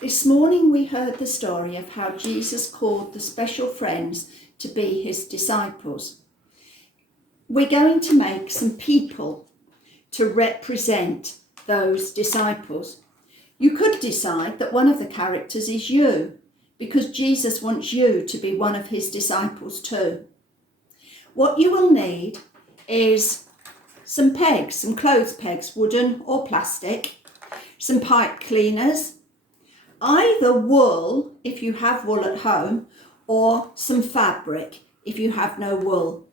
This morning we heard the story of how Jesus called the special friends to be his disciples. We're going to make some people to represent those disciples. You could decide that one of the characters is you, because Jesus wants you to be one of his disciples too. What you will need is some pegs, some clothes pegs, wooden or plastic, some pipe cleaners, either wool if you have wool at home, or some fabric if you have no wool.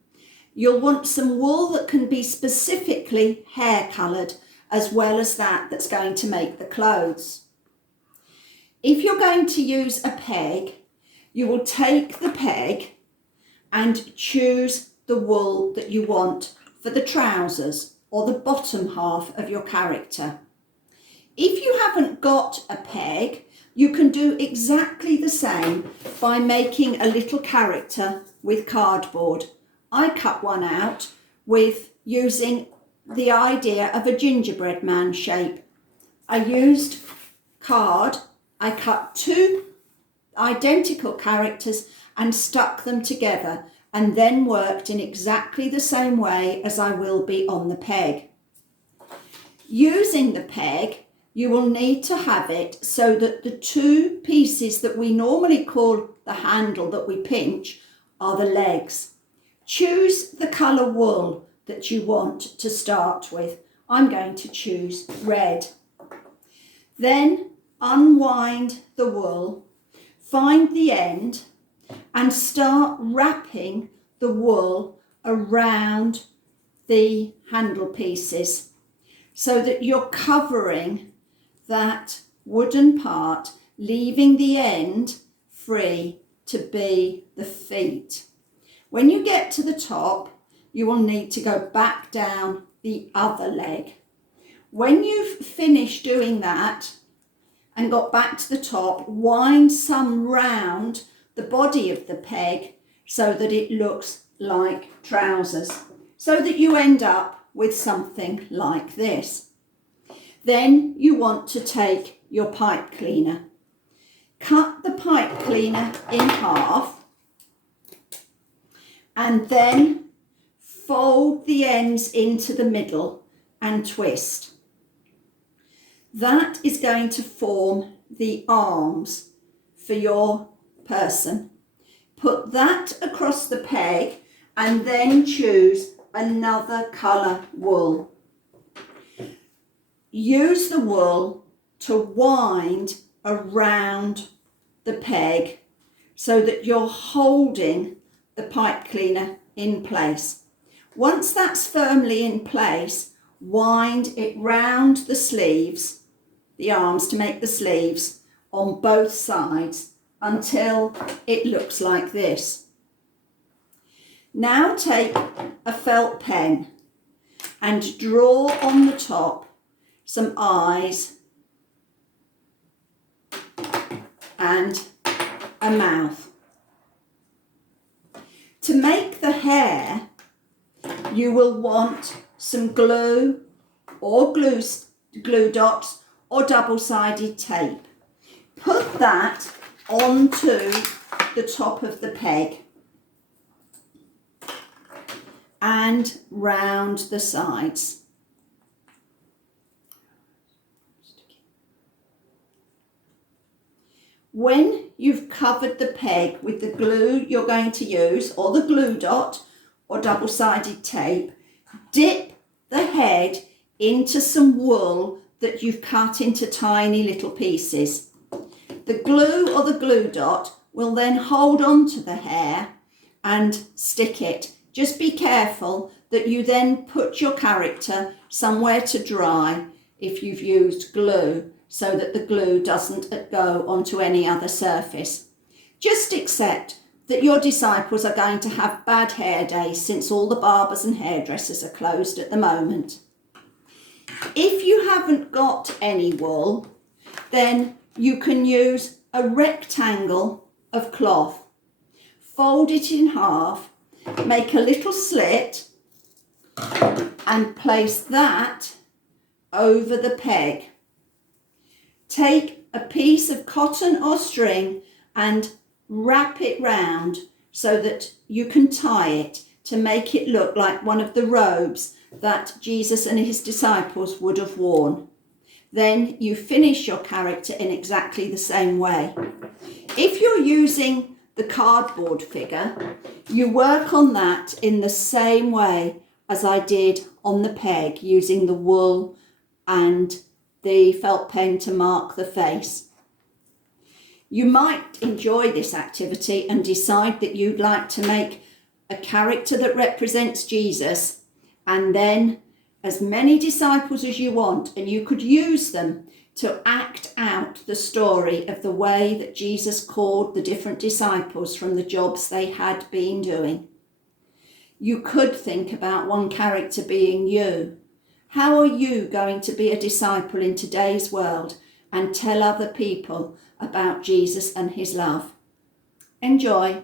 You'll want some wool that can be specifically hair coloured, as well as that's going to make the clothes. If you're going to use a peg, you will take the peg and choose the wool that you want for the trousers or the bottom half of your character. If you haven't got a peg, you can do exactly the same by making a little character with cardboard. I cut one out with using the idea of a gingerbread man shape. I used card, I cut two identical characters and stuck them together, and then worked in exactly the same way as I will be on the peg. Using the peg, you will need to have it so that the two pieces that we normally call the handle that we pinch are the legs. Choose the colour wool that you want to start with. I'm going to choose red. Then unwind the wool, find the end and start wrapping the wool around the handle pieces so that you're covering that wooden part, leaving the end free to be the feet. When you get to the top, you will need to go back down the other leg. When you've finished doing that and got back to the top, wind some round the body of the peg so that it looks like trousers, so that you end up with something like this. Then you want to take your pipe cleaner. Cut the pipe cleaner in half and then fold the ends into the middle and twist. That is going to form the arms for your person. Put that across the peg and then choose another colour wool. Use the wool to wind around the peg so that you're holding the pipe cleaner in place. Once that's firmly in place, wind it round the sleeves, the arms to make the sleeves on both sides until it looks like this. Now take a felt pen and draw on the top some eyes and a mouth. To make the hair, you will want some glue or glue dots or double-sided tape. Put that onto the top of the peg and round the sides. When you've covered the peg with the glue you're going to use, or the glue dot or double-sided tape, dip the head into some wool that you've cut into tiny little pieces. The glue or the glue dot will then hold on to the hair and stick it. Just be careful that you then put your character somewhere to dry if you've used glue, so that the glue doesn't go onto any other surface. Just accept that your disciples are going to have bad hair days since all the barbers and hairdressers are closed at the moment. If you haven't got any wool, then you can use a rectangle of cloth. Fold it in half, make a little slit and place that over the peg. Take a piece of cotton or string and wrap it round so that you can tie it to make it look like one of the robes that Jesus and his disciples would have worn. Then you finish your character in exactly the same way. If you're using the cardboard figure, you work on that in the same way as I did on the peg, using the wool and the felt pen to mark the face. You might enjoy this activity and decide that you'd like to make a character that represents Jesus, and then as many disciples as you want, and you could use them to act out the story of the way that Jesus called the different disciples from the jobs they had been doing. You could think about one character being you. How are you going to be a disciple in today's world and tell other people about Jesus and his love? Enjoy.